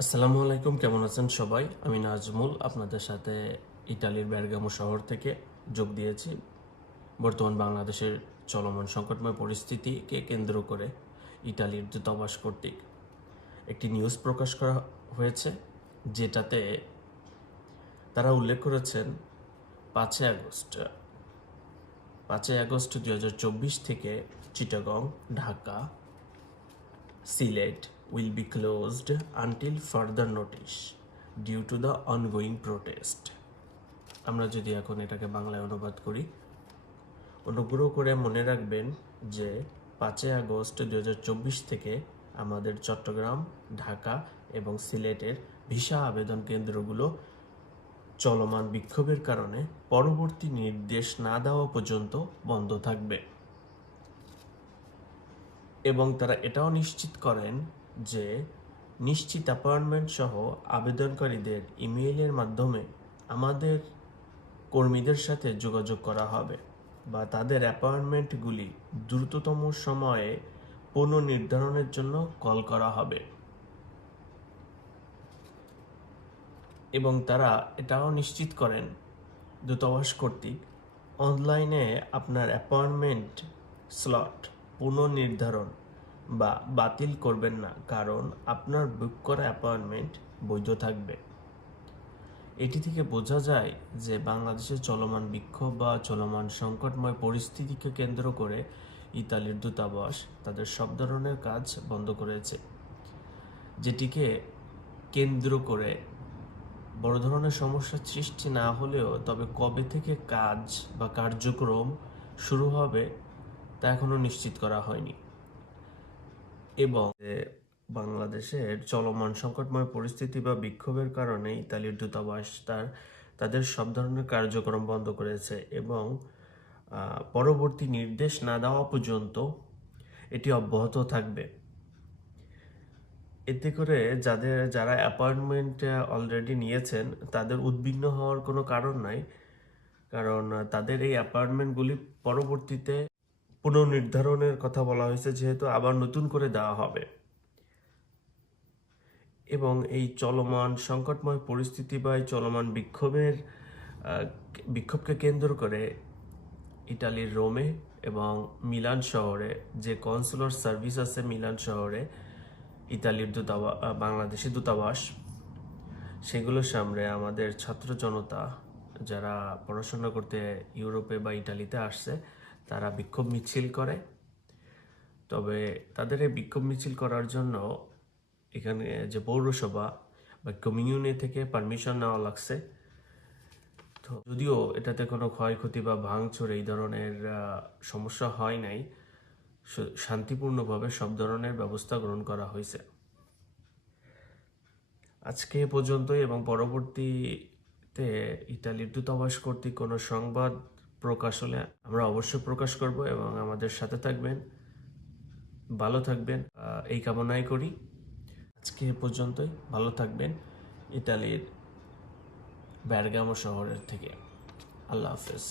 আসসালামু আলাইকুম, কেমন আছেন সবাই? আমি নাজমুল, আপনাদের সাথে ইতালির ব্যারগামো শহর থেকে যোগ দিয়েছি। বর্তমান বাংলাদেশের চলমান সংকটময় পরিস্থিতিকে কেন্দ্র করে ইতালির দূতাবাস কর্তৃক একটি নিউজ প্রকাশ করা হয়েছে, যেটাতে তারা উল্লেখ করেছেন, পাঁচই আগস্ট পাঁচই আগস্ট দু হাজার চব্বিশ থেকে Chittagong, Dhaka, Sylhet will be closed until further notice due to the ongoing protest. আমরা যদি এখন এটাকে বাংলায় অনুবাদ করি, অনুগ্রহ করে মনে রাখবেন যে পাঁচই আগস্ট দু হাজার চব্বিশ থেকে আমাদের চট্টগ্রাম, ঢাকা এবং সিলেটের ভিসা আবেদন কেন্দ্রগুলো চলমান বিক্ষোভের কারণে পরবর্তী নির্দেশ না দেওয়া পর্যন্ত বন্ধ থাকবে। এবং তারা এটাও নিশ্চিত করেন যে নিশ্চিত অ্যাপয়েন্টমেন্ট সহ আবেদনকারীদের ইমেইলের মাধ্যমে আমাদের কর্মীদের সাথে যোগাযোগ করা হবে বা তাদের অ্যাপয়েন্টমেন্টগুলি দ্রুততম সময়ে পুনর্নির্ধারণের জন্য কল করা হবে। এবং তারা এটাও নিশ্চিত করেন, দূতাবাস কর্তৃক অনলাইনে আপনার অ্যাপয়েন্টমেন্ট স্লট পুনর্নির্ধারণ বা বাতিল করবেন না, কারণ আপনার বুক করা অ্যাপয়েন্টমেন্ট বৈধ থাকবে। এটি থেকে বোঝা যায় যে বাংলাদেশের চলমান বিক্ষোভ বা চলমান সংকটময় পরিস্থিতিকে কেন্দ্র করে ইতালির দূতাবাস তাদের সব ধরনের কাজ বন্ধ করেছে, যেটিকে কেন্দ্র করে বড় ধরনের সমস্যার সৃষ্টি না হলেও তবে কবে থেকে কাজ বা কার্যক্রম শুরু হবে তা এখনও নিশ্চিত করা হয়নি। এবং বাংলাদেশের চলমান সংকটময় পরিস্থিতি বা বিক্ষোভের কারণে ইতালির দূতাবাস তার, তাদের সব ধরনের কার্যক্রম বন্ধ করেছে এবং পরবর্তী নির্দেশ না দেওয়া পর্যন্ত এটি অব্যাহত থাকবে। এতে করে যাদের, যারা অ্যাপয়েন্টমেন্ট অলরেডি নিয়েছেন, তাদের উদ্বিগ্ন হওয়ার কোনো কারণ নাই। কারণ, তাদের এই অ্যাপয়েন্টমেন্টগুলি পরবর্তীতে পুনর্নির্ধারণের কথা বলা হয়েছে, যেহেতু আবার নতুন করে দেওয়া হবে। এবং এই চলমান সংকটময় পরিস্থিতি বা এই চলমান বিক্ষোভের বিক্ষোভকে কেন্দ্র করে ইটালির রোমে এবং মিলান শহরে যে কনসুলার সার্ভিস আছে মিলান শহরে, ইতালির দূতাবাস বাংলাদেশি দূতাবাস সেগুলোর সামনে আমাদের ছাত্র জনতা যারা পড়াশোনা করতে ইউরোপে বা ইটালিতে আসছে তারা বিক্ষোভ মিছিল করে। তবে তাদের এই বিক্ষোভ মিছিল করার জন্য এখানে যে পৌরসভা বা কমিউনি থেকে পারমিশন নেওয়া লাগছে। তো যদিও এটাতে কোনো ক্ষয়ক্ষতি বা ভাঙচুর এই ধরনের সমস্যা হয় নাই শান্তিপূর্ণভাবে সব ধরনের ব্যবস্থা গ্রহণ করা হয়েছে। আজকে পর্যন্তই এবং পরবর্তীতে ইতালির দূতাবাস কর্তৃক কোনো সংবাদ প্রকাশ হলে আমরা অবশ্যই প্রকাশ করব এবং আমাদের সাথে থাকবেন, ভালো থাকবেন এই কামনাই করি। আজকে পর্যন্তই, ভালো থাকবেন ইতালির ব্যারগামো শহরের থেকে। আল্লাহ হাফেজ।